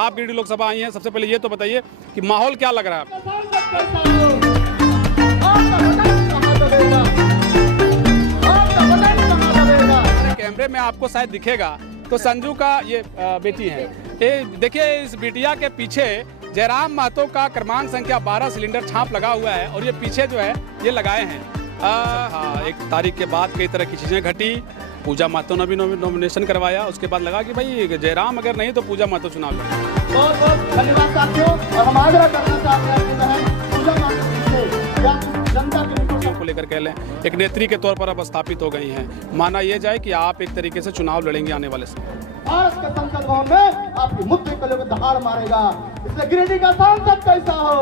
आप गिरिडीह लोकसभा आई हैं, सबसे पहले ये तो बताइए कि माहौल क्या लग रहा है आपको? कैमरे में आपको शायद दिखेगा तो संजू का ये बेटी है। ये देखिए, इस बिटिया के पीछे जयराम महतो का क्रमांक संख्या 12 सिलेंडर छाप लगा हुआ है और ये पीछे जो है ये लगाए हैं। हाँ, 1 तारीख के बाद कई तरह की चीजें घटी। पूजा महतो ने भी नॉमिनेशन करवाया, उसके बाद लगा कि भाई जयराम अगर नहीं तो पूजा महतो चुनाव लड़ेंगे। बहुत बहुत धन्यवाद साथियों, और हम आग्रह करना चाहते हैं कि बहन पूजा महतो से या जनता के को लेकर कह लें एक नेत्री के तौर पर अब स्थापित हो गई हैं। माना यह जाए कि आप एक तरीके से चुनाव लड़ेंगे आने वाले समय। भारत के संसद भवन में आपके मुद्दे को लेकर दहाड़ मारेगा, इसलिए गिरिडीह का सांसद कैसा हो।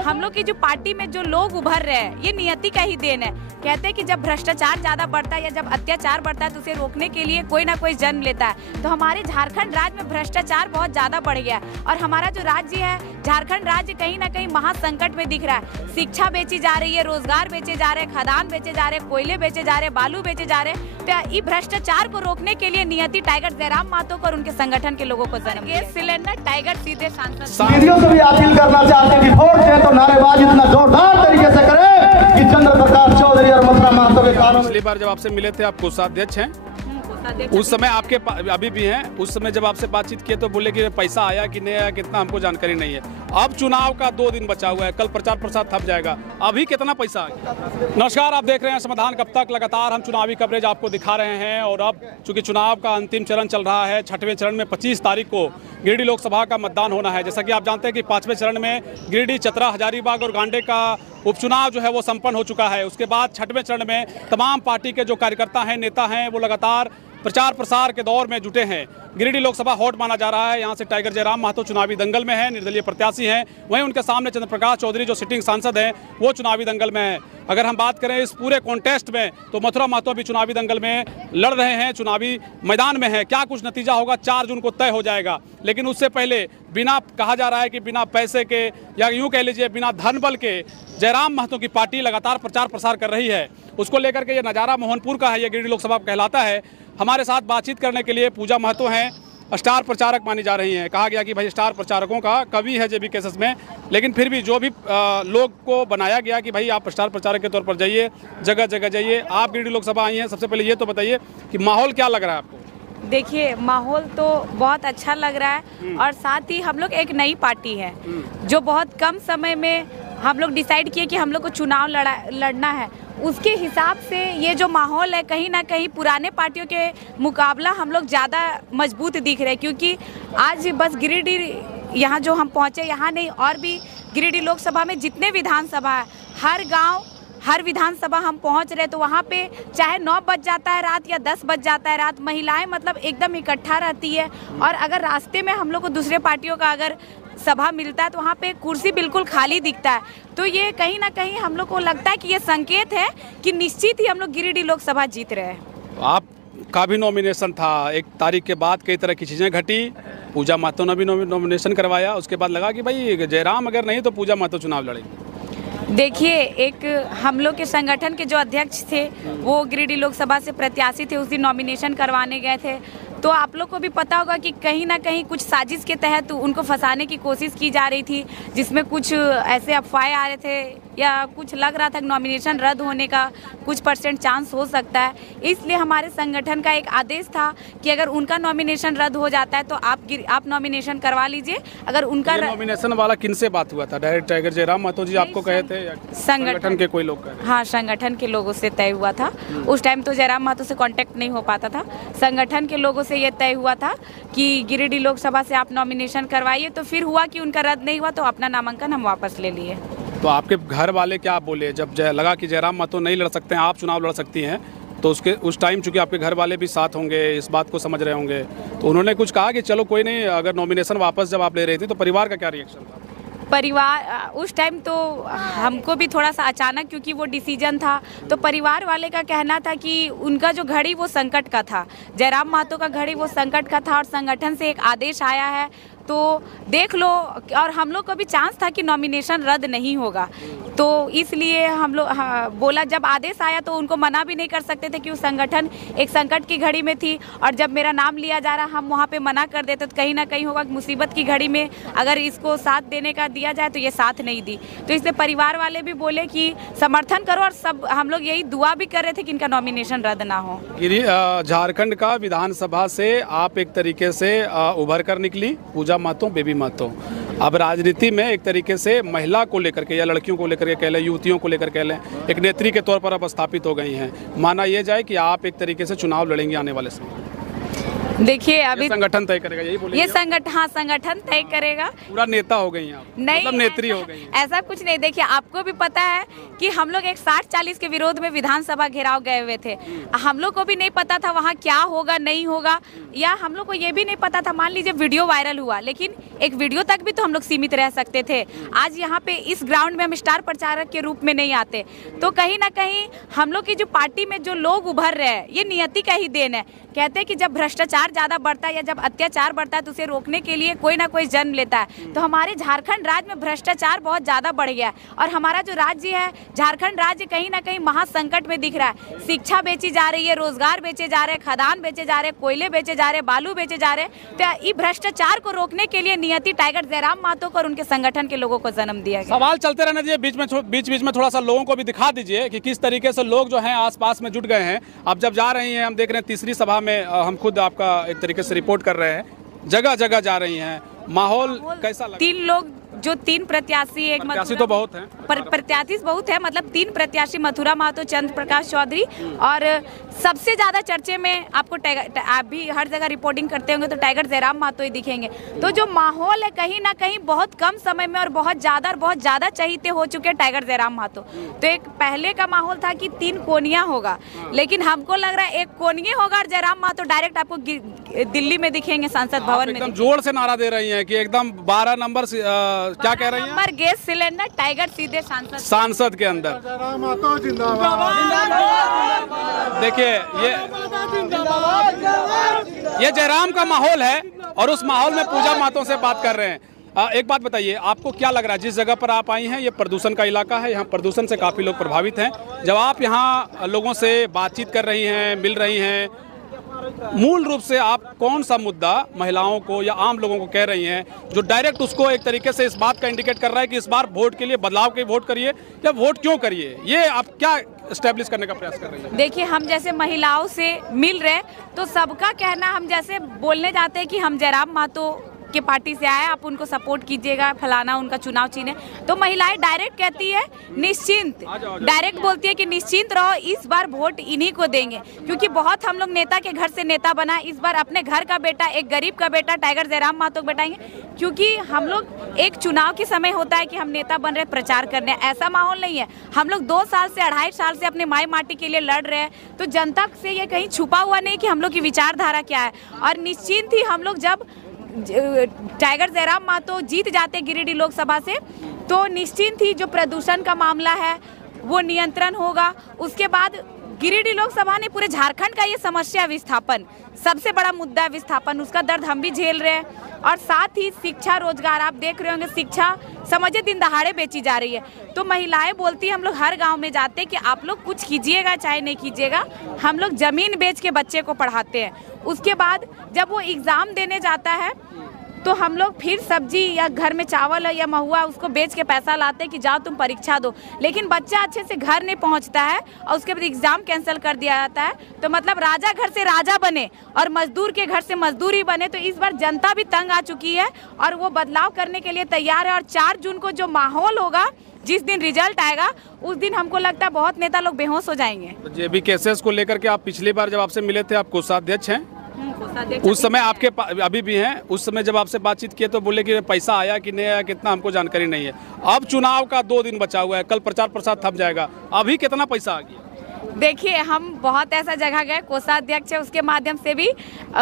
हम लोग की जो पार्टी में जो लोग उभर रहे हैं ये नियति का ही देन है। कहते हैं कि जब भ्रष्टाचार ज्यादा बढ़ता है या जब अत्याचार बढ़ता है तो उसे रोकने के लिए कोई ना कोई जन्म लेता है। तो हमारे झारखंड राज्य में भ्रष्टाचार बहुत ज्यादा बढ़ गया है और हमारा जो राज्य है झारखंड राज्य कहीं ना कहीं महासंकट में दिख रहा है। शिक्षा बेची जा रही है, रोजगार बेचे जा रहे हैं, खदान बेचे जा रहे हैं, कोयले बेचे जा रहे हैं, बालू बेचे जा रहे हैं। तो इस भ्रष्टाचार को रोकने के लिए नियति टाइगर जयराम महतो और उनके संगठन के लोगों को जन्म दिया। सिलेंडर टाइगर सीधे सांसद वीडियो से भी अपील करना चाहते हैं कि वोट दें तो नारेबाजी इतना जोरदार तरीके से करें कि चंद्र प्रकाश चौधरी और मथुरा महतो के कानों। पिछली बार जब आपसे मिले थे आप कोषाध्यक्ष हैं, उस समय आपके अभी भी हैं, उस समय जब आपसे बातचीत किए तो बोले कि पैसा आया कि नहीं आया कितना हमको जानकारी नहीं है। अब चुनाव का 2 दिन बचा हुआ है, कल प्रचार प्रसार थप जाएगा, अभी कितना पैसा आ गया? नमस्कार, आप देख रहे हैं समाधान कब तक। लगातार हम चुनावी कवरेज आपको दिखा रहे हैं और अब चूंकि चुनाव का अंतिम चरण चल रहा है, 6वें चरण में 25 तारीख को गिरिडीह लोकसभा का मतदान होना है। जैसा कि आप जानते हैं कि 5वें चरण में गिरिडीह, चतरा, हजारीबाग और गांडे का उपचुनाव जो है वो संपन्न हो चुका है। उसके बाद 6वें चरण में तमाम पार्टी के जो कार्यकर्ता हैं, नेता हैं, वो लगातार प्रचार प्रसार के दौर में जुटे हैं। गिरिडीह लोकसभा हॉट माना जा रहा है। यहाँ से टाइगर जयराम महतो चुनावी दंगल में है, निर्दलीय प्रत्याशी हैं। वहीं उनके सामने चंद्र प्रकाश चौधरी जो सिटिंग सांसद हैं वो चुनावी दंगल में है। अगर हम बात करें इस पूरे कॉन्टेस्ट में तो मथुरा महतो भी चुनावी दंगल में लड़ रहे हैं, चुनावी मैदान में है। क्या कुछ नतीजा होगा 4 जून को तय हो जाएगा, लेकिन उससे पहले बिना कहा जा रहा है कि बिना पैसे के या यूँ कह लीजिए बिना धन बल के जयराम महतो की पार्टी लगातार प्रचार प्रसार कर रही है। उसको लेकर के ये नज़ारा मोहनपुर का है, ये गिरिडीह लोकसभा कहलाता है। हमारे साथ बातचीत करने के लिए पूजा महतो हैं, स्टार प्रचारक मानी जा रही हैं। कहा गया कि भाई स्टार प्रचारकों का कवि है जेबी केसेस में, लेकिन फिर भी जो भी लोग को बनाया गया कि भाई आप स्टार प्रचारक के तौर पर जाइए, जगह जगह जाइए। आप गिरिडीह लोकसभा आई हैं, सबसे पहले ये तो बताइए कि माहौल क्या लग रहा है आपको? देखिए, माहौल तो बहुत अच्छा लग रहा है और साथ ही हम लोग एक नई पार्टी है जो बहुत कम समय में हम लोग डिसाइड किए कि हम लोग को चुनाव लड़ना है। उसके हिसाब से ये जो माहौल है कहीं ना कहीं पुराने पार्टियों के मुकाबला हम लोग ज़्यादा मजबूत दिख रहे हैं, क्योंकि आज बस गिरिडीह यहाँ जो हम पहुँचे यहाँ नहीं, और भी गिरिडीह लोकसभा में जितने विधानसभा है, हर गांव हर विधानसभा हम पहुंच रहे, तो वहाँ पे चाहे 9 बज जाता है रात या 10 बज जाता है रात, महिलाएं मतलब एकदम इकट्ठा रहती है। और अगर रास्ते में हम लोग को दूसरे पार्टियों का अगर सभा मिलता है तो वहाँ पे कुर्सी बिल्कुल खाली दिखता है। तो ये कहीं ना कहीं हम लोग को लगता है कि ये संकेत है कि निश्चित ही हम लोग गिरिडीह लोकसभा जीत रहे हैं। आपका भी नॉमिनेशन था, 1 तारीख के बाद कई तरह की चीज़ें घटी। पूजा महतो ने भी नॉमिनेशन करवाया, उसके बाद लगा कि भाई जयराम अगर नहीं तो पूजा महतो चुनाव लड़ेंगे। देखिए, एक हम लोग के संगठन के जो अध्यक्ष थे वो गिरिडीह लोकसभा से प्रत्याशी थे, उस दिन नॉमिनेशन करवाने गए थे। तो आप लोग को भी पता होगा कि कहीं ना कहीं कुछ साजिश के तहत उनको फंसाने की कोशिश की जा रही थी, जिसमें कुछ ऐसे अफवाहें आ रहे थे या कुछ लग रहा था कि नॉमिनेशन रद्द होने का कुछ % चांस हो सकता है। इसलिए हमारे संगठन का एक आदेश था कि अगर उनका नॉमिनेशन रद्द हो जाता है तो आप नॉमिनेशन करवा लीजिए। अगर उनका नॉमिनेशन वाला किनसे बात हुआ था? डायरेक्ट टाइगर जयराम महतो जी आपको कहे थे या संगठन के कोई लोग कहे? हाँ, संगठन के लोगों से तय हुआ था। उस टाइम तो जयराम महतो से कांटेक्ट नहीं हो पाता था, संगठन के लोगों से ये तय हुआ था कि गिरिडीह लोकसभा से आप नॉमिनेशन करवाइए। तो फिर हुआ कि उनका रद्द नहीं हुआ तो अपना नामांकन हम वापस ले लिए। तो आपके घर वाले क्या बोले जब लगा कि जयराम महतो नहीं लड़ सकते हैं, आप चुनाव लड़ सकती हैं, तो उस टाइम चूंकि आपके घर वाले भी साथ होंगे, इस बात को समझ रहे होंगे, तो उन्होंने कुछ कहा कि चलो कोई नहीं, अगर नॉमिनेशन वापस जब आप ले रही थी तो परिवार का क्या रिएक्शन था? परिवार उस टाइम तो हमको भी थोड़ा सा अचानक, क्योंकि वो डिसीजन था, तो परिवार वाले का कहना था कि उनका जो घड़ी वो संकट का था, जयराम महतो का घड़ी वो संकट का था और संगठन से एक आदेश आया है तो देख लो। और हम लोग को भी चांस था कि नॉमिनेशन रद्द नहीं होगा, तो इसलिए हम लोग बोला, जब आदेश आया तो उनको मना भी नहीं कर सकते थे कि उस संगठन एक संकट की घड़ी में थी, और जब मेरा नाम लिया जा रहा हम वहाँ पे मना कर देते तो कहीं ना कहीं होगा कि मुसीबत की घड़ी में अगर इसको साथ देने का दिया जाए तो ये साथ नहीं दी। तो इसलिए परिवार वाले भी बोले कि समर्थन करो, और सब हम लोग यही दुआ भी कर रहे थे कि इनका नॉमिनेशन रद्द ना हो। झारखंड का विधानसभा से आप एक तरीके से उभर कर निकली, पूजा महतो, बेबी महतो। अब राजनीति में एक तरीके से महिला को लेकर के या लड़कियों को लेकर के कह लें, युवतियों को लेकर कह लें, एक नेत्री के तौर पर अब स्थापित हो गई हैं। माना यह जाए कि आप एक तरीके से चुनाव लड़ेंगे आने वाले समय। देखिए अभी संगठन तय करेगा, यही बोलिए। ये संगठन तय करेगा। पूरा नेता हो गई हैं आप, नहीं, मतलब नेत्री हो गई हैं। ऐसा कुछ नहीं। देखिए आपको भी पता है कि हम लोग एक 60-40 के विरोध में विधानसभा घेराव गए हुए थे। हम लोग को भी नहीं पता था वहाँ क्या होगा नहीं होगा, या हम लोग को ये भी नहीं पता था, मान लीजिए वीडियो वायरल हुआ, लेकिन एक वीडियो तक भी तो हम लोग सीमित रह सकते थे। आज यहाँ पे इस ग्राउंड में हम स्टार प्रचारक के रूप में नहीं आते, तो कहीं ना कहीं हम लोग की जो पार्टी में जो लोग उभर रहे हैं, ये नियति का ही देन है। कहते हैं कि जब भ्रष्टाचार ज़्यादा बढ़ता है या जब अत्याचार बढ़ता है तो उसे रोकने के लिए कोई ना कोई जन्म लेता है। तो हमारे झारखंड राज्य में भ्रष्टाचार बहुत ज़्यादा बढ़ गया है, और हमारा जो राज्य है झारखंड राज्य कहीं ना कहीं महासंकट में दिख रहा है। शिक्षा बेची जा रही है, रोजगार बेचे जा रहे हैं, खदान बेचे जा रहे हैं, कोयले बेचे जा रहे हैं, बालू बेचे जा रहे हैं। तो ये भ्रष्टाचार को रोकने के लिए नियति टाइगर जयराम महतो को और उनके संगठन के लोगों को जन्म दिया गया। सवाल चलते रहने दीजिए, बीच में थोड़ा सा लोगों को भी दिखा दीजिए कि किस तरीके से लोग जो हैं आसपास में जुट गए हैं। अब जब जा रही हैं, हम देख रहे हैं तीसरी सभा में, हम खुद आपका एक तरीके से रिपोर्ट कर रहे हैं, जगह जगह जा रही हैं, माहौल कैसा लगा? 3 लोग जो 3 प्रत्याशी, एक प्रत्याशी तो बहुत हैं, प्रत्याशी बहुत है, मतलब 3 प्रत्याशी मथुरा महतो, चंद्र प्रकाश चौधरी, और सबसे ज्यादा चर्चे में आपको आप भी हर जगह रिपोर्टिंग करते होंगे तो टाइगर जयराम महतो ही दिखेंगे। तो जो माहौल है कहीं ना कहीं बहुत कम समय में और बहुत ज्यादा चहीते हो चुके हैं टाइगर जयराम महतो। तो एक पहले का माहौल था कि 3 कोनिया होगा, लेकिन हमको लग रहा है 1 कोनिया होगा और जयराम महतो डायरेक्ट आपको दिल्ली में दिखेंगे, संसद भवन में। एकदम जोर से नारा दे रही हैं कि एकदम 12 नंबर क्या कह रही हैं? नंबर गैस सिलेंडर टाइगर सीधे सांसद के अंदर। देखिए ये जयराम का माहौल है, और उस माहौल में पूजा महतो से बात कर रहे हैं। एक बात बताइए, आपको क्या लग रहा है, जिस जगह पर आप आई हैं ये प्रदूषण का इलाका है, यहाँ प्रदूषण से काफ़ी लोग प्रभावित हैं। जब आप यहाँ लोगों से बातचीत कर रही हैं, मिल रही हैं, मूल रूप से आप कौन सा मुद्दा महिलाओं को या आम लोगों को कह रही हैं जो डायरेक्ट उसको एक तरीके से इस बात का इंडिकेट कर रहा है कि इस बार वोट के लिए बदलाव के वोट करिए, या वोट क्यों करिए? ये आप क्या एस्टेब्लिश करने का प्रयास कर रही हैं? देखिए, हम जैसे महिलाओं से मिल रहे तो सबका कहना, हम जैसे बोलने जाते हैं कि हम जयराम महतो के पार्टी से आए, आप उनको सपोर्ट कीजिएगा, फलाना उनका चुनाव चिन्ह, तो महिलाएं डायरेक्ट कहती है निश्चिंत, डायरेक्ट बोलती है कि निश्चिंत रहो, इस बार वोट इन्हीं को देंगे। क्योंकि बहुत हम लोग नेता के घर से नेता बना, इस बार अपने घर का बेटा, एक गरीब का बेटा टाइगर जयराम महतो को बैठाएंगे। क्योंकि हम लोग एक चुनाव के समय होता है कि हम नेता बन रहे, प्रचार करने, ऐसा माहौल नहीं है। हम लोग 2 साल से 2.5 साल से अपने माई माटी के लिए लड़ रहे हैं, तो जनता से ये कहीं छुपा हुआ नहीं कि हम लोग की विचारधारा क्या है। और निश्चिंत ही हम लोग जब टाइगर जयराम महतो जीत जाते गिरिडीह लोकसभा से, तो निश्चिंत ही जो प्रदूषण का मामला है वो नियंत्रण होगा। उसके बाद गिरिडीह लोकसभा ने पूरे झारखंड का ये समस्या विस्थापन, सबसे बड़ा मुद्दा है विस्थापन, उसका दर्द हम भी झेल रहे हैं। और साथ ही शिक्षा, रोजगार, आप देख रहे होंगे शिक्षा समझे दिन दहाड़े बेची जा रही है। तो महिलाएं बोलती हैं, हम लोग हर गांव में जाते हैं कि आप लोग कुछ कीजिएगा चाहे नहीं कीजिएगा, हम लोग जमीन बेच के बच्चे को पढ़ाते हैं। उसके बाद जब वो एग्ज़ाम देने जाता है तो हम लोग फिर सब्जी या घर में चावल या महुआ उसको बेच के पैसा लाते हैं कि जाओ तुम परीक्षा दो, लेकिन बच्चा अच्छे से घर नहीं पहुंचता है और उसके बाद एग्जाम कैंसिल कर दिया जाता है। तो मतलब राजा घर से राजा बने और मजदूर के घर से मजदूर ही बने। तो इस बार जनता भी तंग आ चुकी है और वो बदलाव करने के लिए तैयार है। और 4 जून को जो माहौल होगा, जिस दिन रिजल्ट आएगा, उस दिन हमको लगता है बहुत नेता लोग बेहोश हो जाएंगे। जेबी केसेस को लेकर के आप पिछली बार जब आपसे मिले थे, आप कोषाध्यक्ष हैं, उस समय आपके अभी भी हैं, उस समय जब आपसे बातचीत किए तो बोले कि पैसा आया कि नहीं आया, कितना हमको जानकारी नहीं है। अब चुनाव का 2 दिन बचा हुआ है, कल प्रचार प्रसार थम जाएगा, अभी कितना पैसा आ गया? देखिए, हम बहुत ऐसा जगह गए, कोषाध्यक्ष है, उसके माध्यम से भी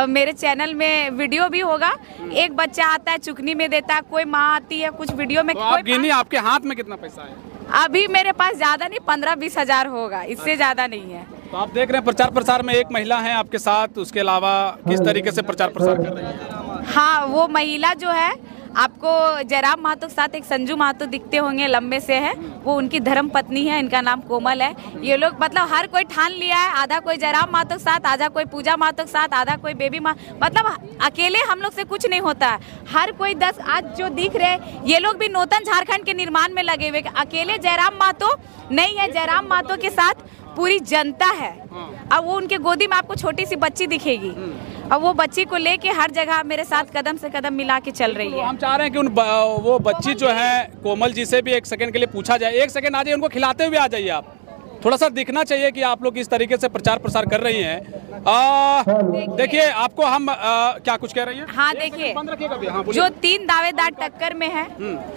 मेरे चैनल में वीडियो भी होगा। एक बच्चा आता है चुकनी में देता है, कोई माँ आती है कुछ वीडियो में। तो आप गिनी, आपके हाथ में कितना पैसा है? अभी मेरे पास ज्यादा नहीं, 15-20 हजार होगा, इससे ज्यादा नहीं है। तो आप देख रहे हैं प्रचार प्रसार में एक महिला है आपके साथ, उसके अलावा किस तरीके से प्रचार प्रसार कर रही है? हाँ, वो महिला जो है आपको जयराम महतो के साथ एक संजू महतो दिखते होंगे, लंबे से है, वो उनकी धर्म पत्नी है, इनका नाम कोमल है। ये लोग मतलब हर कोई ठान लिया है, आधा कोई जयराम महतो के साथ, आधा कोई पूजा महतो के साथ, आधा कोई बेबी मतलब अकेले हम लोग से कुछ नहीं होता है। हर कोई 10 आज जो दिख रहे ये लोग भी नूतन झारखंड के निर्माण में लगे हुए। अकेले जयराम महतो नहीं है, जयराम महतो के साथ पूरी जनता है। अब वो उनके गोदी में आपको छोटी सी बच्ची दिखेगी, अब वो बच्ची को लेके हर जगह मेरे साथ कदम से कदम मिला के चल रही है। हम चाह रहे हैं कि वो बच्ची जो है कोमल जी से भी एक सेकंड के लिए पूछा जाए। एक सेकंड आ जाइए, उनको खिलाते हुए आ जाइए। आप थोड़ा सा दिखना चाहिए कि आप लोग इस तरीके से प्रचार प्रसार कर रही हैं। देखिए आपको हम क्या कुछ कह रही हैं? हाँ देखिए, बंद रखिएगा भी। हाँ, जो 3 दावेदार टक्कर में है,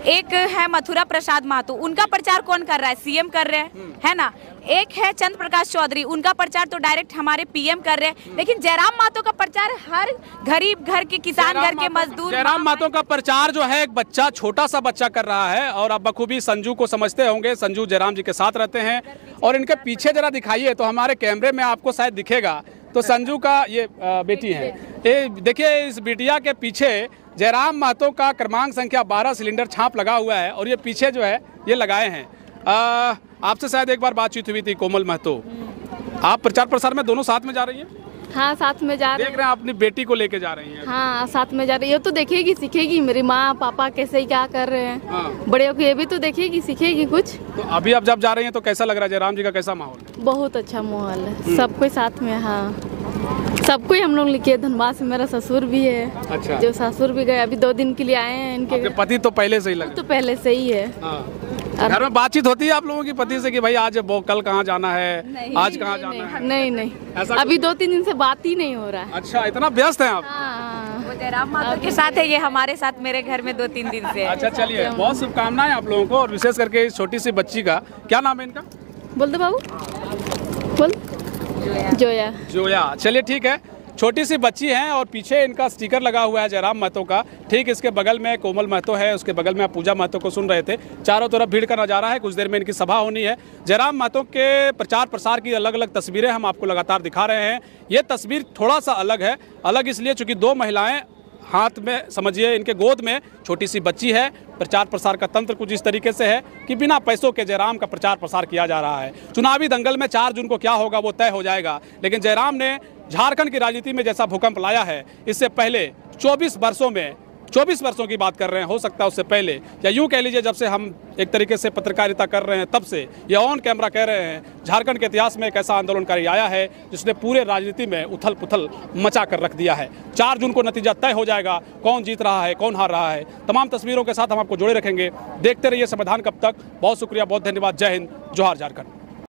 एक है मथुरा प्रसाद महतो, उनका प्रचार कौन कर रहा है? सीएम कर रहे हैं, है ना। एक है चंद्र प्रकाश चौधरी, उनका प्रचार तो डायरेक्ट हमारे पीएम कर रहे हैं। लेकिन जयराम महतो का प्रचार हर गरीब घर के, किसान घर के, मजदूर। जयराम महतो का प्रचार जो है एक बच्चा, छोटा सा बच्चा कर रहा है। और आप बखूबी संजू को समझते होंगे, संजू जयराम जी के साथ रहते हैं। और इनके पीछे जरा दिखाइए तो हमारे कैमरे में आपको शायद दिखेगा, तो संजू का ये बेटी है। ये देखिए, इस बिटिया के पीछे जयराम महतो का क्रमांक संख्या 12 सिलेंडर छाप लगा हुआ है। और ये पीछे जो है ये लगाए हैं। आपसे शायद एक बार बातचीत हुई थी कोमल महतो, आप प्रचार प्रसार में दोनों साथ में जा रही हैं? हाँ, साथ में जा रहे देख रहे हैं, अपनी बेटी को लेके जा रही हैं। हाँ, साथ में जा रही है। ये तो देखेगी सीखेगी, मेरी माँ पापा कैसे क्या कर रहे हैं। हाँ। बड़े होकर ये भी तो देखेगी सीखेगी कुछ। तो अभी आप जब जा रही हैं तो कैसा लग रहा है? जयराम जी का कैसा माहौल? बहुत अच्छा माहौल है, सब कोई साथ में। हाँ, सब कोई हम लोग लिखे। धनबाद से मेरा ससुर भी है। अच्छा। जो ससुर भी गए, अभी 2 दिन के लिए आए हैं। इनके पति तो पहले से ही लगे? तो पहले से ही है। घर में बातचीत होती है आप लोगों की पति से कि भाई आज वो कल कहाँ जाना है, आज कहाँ जाना है? नहीं, ऐसा अभी 2-3 दिन से बात ही नहीं हो रहा है। अच्छा, इतना व्यस्त हैं आप? हाँ, वो जयराम महतो के साथ है, ये हमारे साथ मेरे घर में 2-3 दिन से है। अच्छा, चलिए, बहुत शुभकामनाएं आप लोगों को। और विशेष करके इस छोटी सी बच्ची का क्या नाम है इनका? बोल दो बाबू, बोल। जोया। जोया। चलिए ठीक है, छोटी सी बच्ची हैं और पीछे इनका स्टिकर लगा हुआ है जयराम महतो का। ठीक इसके बगल में कोमल महतो है, उसके बगल में आप पूजा महतो को सुन रहे थे। चारों तरफ भीड़ का नज़ारा है, कुछ देर में इनकी सभा होनी है। जयराम महतो के प्रचार प्रसार की अलग अलग तस्वीरें हम आपको लगातार दिखा रहे हैं। ये तस्वीर थोड़ा सा अलग है, अलग इसलिए चूँकि 2 महिलाएँ हाथ में, समझिए इनके गोद में छोटी सी बच्ची है। प्रचार प्रसार का तंत्र कुछ इस तरीके से है कि बिना पैसों के जयराम का प्रचार प्रसार किया जा रहा है। चुनावी दंगल में 4 जून को क्या होगा वो तय हो जाएगा। लेकिन जयराम ने झारखंड की राजनीति में जैसा भूकंप लाया है, इससे पहले 24 वर्षों की बात कर रहे हैं, हो सकता है उससे पहले, या यूं कह लीजिए जब से हम एक तरीके से पत्रकारिता कर रहे हैं तब से ये ऑन कैमरा कह रहे हैं, झारखंड के इतिहास में एक ऐसा आंदोलनकारी आया है जिसने पूरे राजनीति में उथल पुथल मचा कर रख दिया है। 4 जून को नतीजा तय हो जाएगा, कौन जीत रहा है, कौन हार रहा है। तमाम तस्वीरों के साथ हम आपको जोड़े रखेंगे। देखते रहिए समाधान कब तक। बहुत शुक्रिया, बहुत धन्यवाद। जय हिंद, जोहार झारखंड।